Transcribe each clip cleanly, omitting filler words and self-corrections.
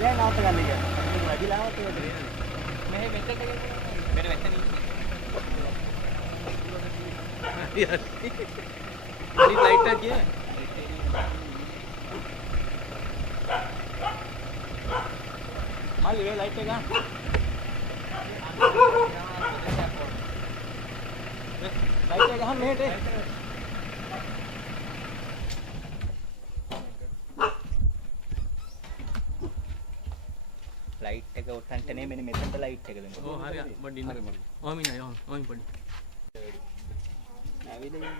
ගිහලා නවත්ත ගන්න කියලා. ඉතින් වැඩිලාවත් ඒක දෙන්නේ. මෙහෙ මෙතෙන්ට ගෙන්න. මෙන්න මෙතන ඉන්නේ. අනිත් ලයිට් එක කිය. මල්ලි වේ ලයිට් එක ගන්න. ලයිට් එක ගහන්න මෙහෙට. ලයිට් එක උටන්ට නේ මෙන්න මෙතනට ලයිට් එක දෙන්න. ඔව් හරි බඩින් හරි මඩි. ඔහම ඉන්නයි ඔහම පොඩි. ඇවිල්ලා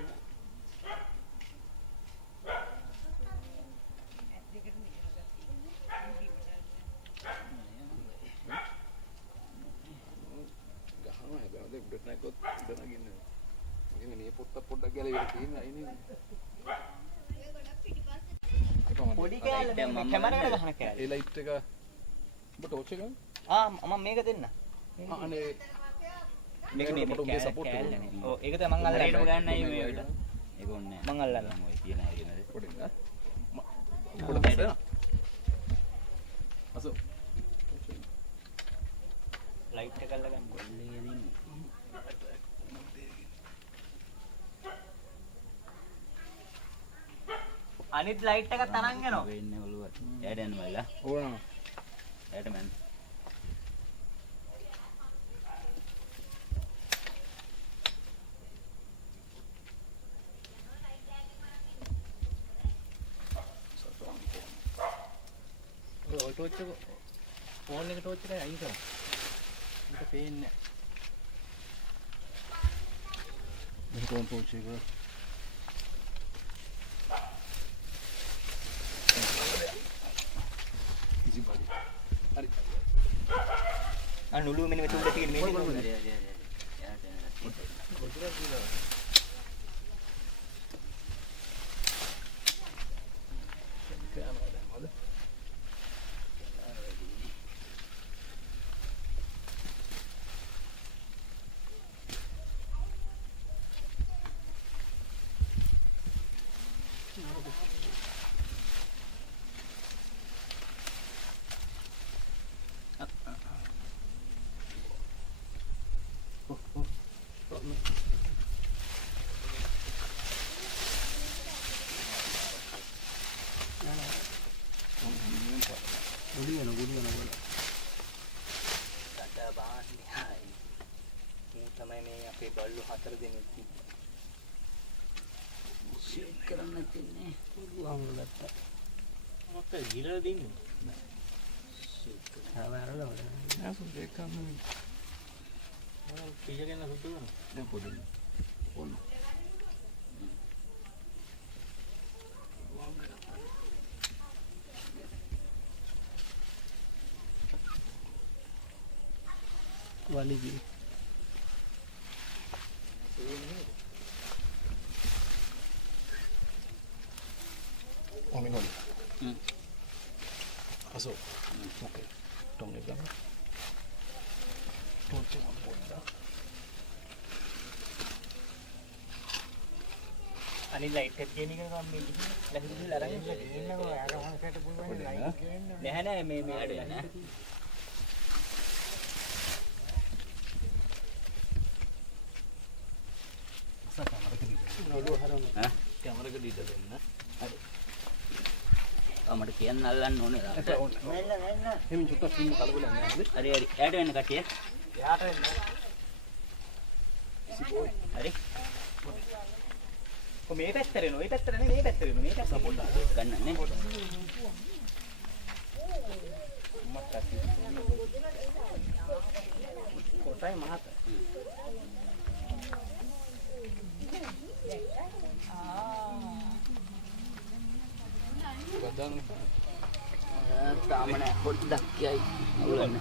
පොඩි කෑල්ල මේ කැමරාවට ගහන කෑල්ල. ඒ ලයිට් එක ඔබ ටෝච් එක මම මේක දෙන්න. අනේ මේක මේ මට උඹේ support එක කෑල්ල නේ. ඔව් ඒක තමයි මං අල්ලන්නේ. රේඩ් ගන්නයි මේ විතර. ඒක ඕනේ මං අල්ලන්නේ. ඔය තියෙන අය නේද? පොඩි නා පොඩි දැන් අසෝ ලයිට් එක අල්ලගන්න. කොල්ලේ දින්නේ. අනිත් ලයිට් එකත් අරන් යනවා. වෙන්නේ ඔළුවට. එයාට යන්න බයිලා. ඕන එයාට මන්. ඔය ටෝච් එක ෆෝන් එක ටෝච් එකයි අයින් කරමු. මේක පේන්නේ මේ ටෝන් ටෝච් එක ඉසි බඩි හරි අන්න උළුව මෙන්න මෙතන උඩ තියෙන මේ හරි හරි හරි. එයාට ගඩ බාන්නේ හයි. මේ තමයි මේ අපේ බල්ලු 4 දෙනෙක් ඉන්නේ. ෂේක් කරන්න තියන්නේ. පුළුවන් ගත්තා. මොකද ගිරලා දින්නේ? හැවරලා වල. නෑ දෙක ගන්න මොන පියගෙන සුදු වෙනවා. දැන් පොඩි ඕන වලිගි. ඔමිනෝල් අසෝ ඕකේ ටොන් එක ගන්න ටෝච් එක පොඩ්ඩක් අනිත් ලයිට් එක ගේන එක මම මේ ගිහින් ලැබිලා අරන් ඉන්නකෝ යාර හොකට පුළුවන් ලයිට් ගේන්න නැහැ නෑ මේ එයාට යන්න. නඩුව හරවන්න. ඈ? කැමරක ඩීටේල් දෙන්න හරි. මට කියන්න අල්ලන්න ඕනේ දාන්න. එහෙනම් චුට්ටක් ෆිල්ම් කලබල නැහැ නේද හරි හරි. එයාට වෙන්න කට්ටිය. යාට එන්න හරි. කො මේ පැත්තට එනවා මේ පැත්තට නෙමෙයි මේ පැත්තට එනවා මේ පැත්තට පොඩ්ඩක් ගන්නන්නේ. මට කොටයි මහත ගදාන්න තාම නෑ පොඩ්ඩක් කියයි. අවුලන්න.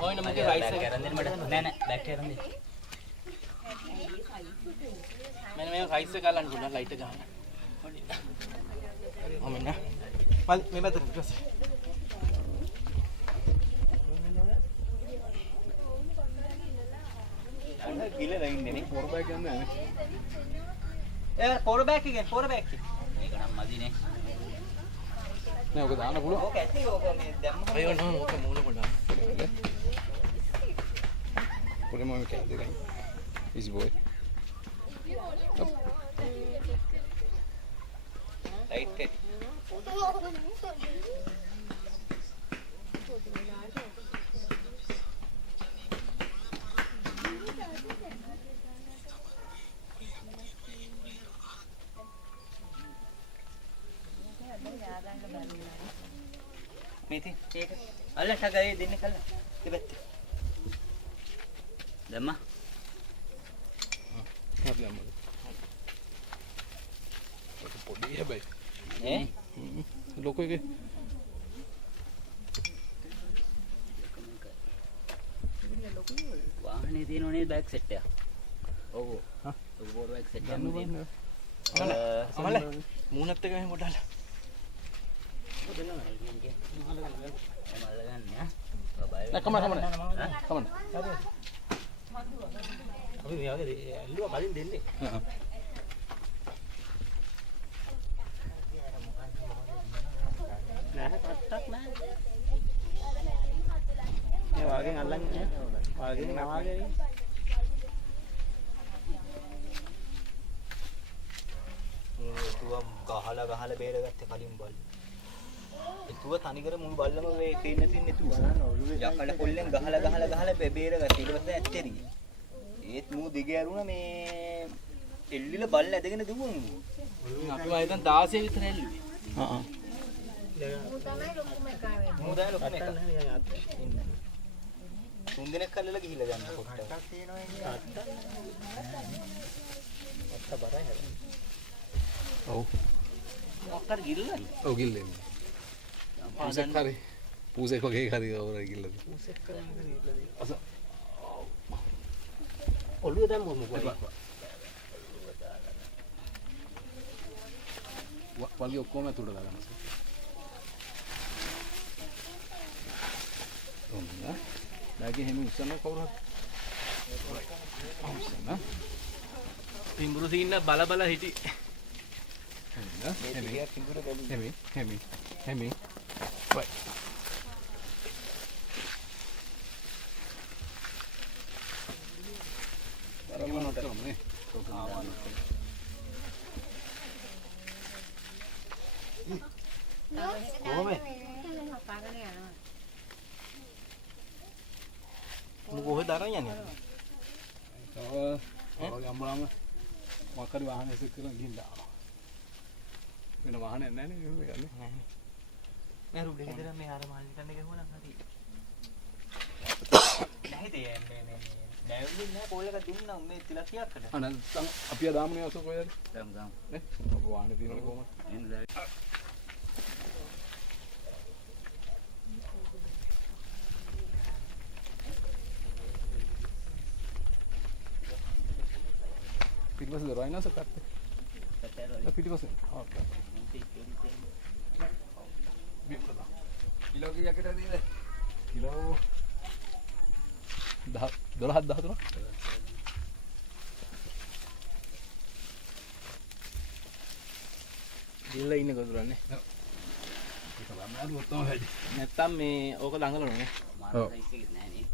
ඔය නම් මගේ රයිස් එක අරන් දෙන්න මට. නෑ නෑ බැටරි අරන් දෙන්න. මෙන්න මේ රයිස් එක ගන්න පුළුවන් ලයිට් එක ගන්න මෙන්න. මල් මේ පැත්තට ඊට පස්සේ. අන්න ගිලලා ඉන්නේ නේ. පොර බෑග් ගන්න නැහැ. පොර බෑග් එකෙන් පොර බෑග් එක. මේක නම් මදිනේ. නෑ ඔක දාන්න පුළුවන්. ඕක ඇති ඕක මේ දැම්මම. අයියෝ නෝ ඔක මූණ පොඩා. පොඩි මොම කෑ දෙකයි. easy boy. ලයිට් එක. මේති ඒක අල්ල ටගයි දෙන්න කල්ලා දෙපැත්ත දැම්මා හරි අම්මලා. ඔක පොඩි හැබැයි. ඈ ලොකෝ එකේ. වාහනේ තියෙනවනේ බෑග් සෙට් එක. ඔව්. හා ඔක බෝර් බෑග් සෙට් එකක් ගන්න තියෙනවා. බෑ. අමල මූණත් එක එහෙම කොටලා. නෑ කමන්න. අපි මේ වගේ ඇල්ලුවා කලින් දෙන්නේ. නෑ කට්ටක් නෑ. ඒ වාගෙන් අල්ලන්නේ නෑ. වාගෙන් නවාගේ. තුව ගහලා බේරගත්තේ කලින් බල්ල. එතුව තනිකර මුළු බල්ලම මේ පේන්න තින්නේ තුව. යකඩ පොල්ලෙන් ගහලා බේරගත්තා. ඊට පස්සේ ඇත්තේරිය. ඒත් මූ දිගේ ඇරුණා මේ එල්ලිලා බල්ල ඇදගෙන දුවුවා මූ. අපි වයින් 16 විතර එල්ලුවේ. මූ දැන් ලොකු එකක්. තුන් දිනක් කල්ලලා ගිහිල්ලා ගන්න පොට්ට. අත්ත බරයි හැබැයි. ඔව්. මොකක්ද ගිල්ලන්නේ? ඔව් ගිල්ලෙන්නේ. පූසෙක් හරි. පූසෙක් වගේ හරි ඕර ගිල්ලද. මුසෙක් කරන්නේ ඉල්ලදී. අස. ඔළුව දැම්මොත් මොකද? වල්ගේ ඔක්කොම ඇතුළට දාගන්න. ඔන්න. බෑගේ හැම උස්සන්න කවුරු හරි. උස්සන්න. පිඹුරු සීන්න බල හිටි. මේ ටික කිඳුර බැලුවා. හැමි. බයි. තරමනට නේ. කොහොමද? මොකද අරන් යන්නේ? ඔය අම්බලාම මොකක්ද වාහනේ සෙත් කරලා ගිහිල්ලා. වෙන වාහනයක් නැහැ නේ මේක ගන්නේ. මේ රුඩේ ගෙදර මේ අර මාළි කන්න ගහුවා නම් හරි. නැහිද මේ නැවුනේ නෑ කෝල් එක දුන්නා මේ තිලකියක්කට. නැත්නම් අපි ආදාමනේ අසෝ කොහෙද? ගම් නේ. ඔබ වාහනේ තියෙනවනේ කොහමද? පිටිපස්සේ රයිනස් එකක් ගත්තේ. පිටිපස්සේ. ආ. කිලෝ කීයකට දෙන්නේ? කිලෝ 12 13. දිල්ල ඉන්නේ කොහොමද? ඒක බලන්න අරුවත් තමයි. නැත්තම් මේ ඕක දඟලනවා නේ. මාර සයිස් එකක් නෑ නේ.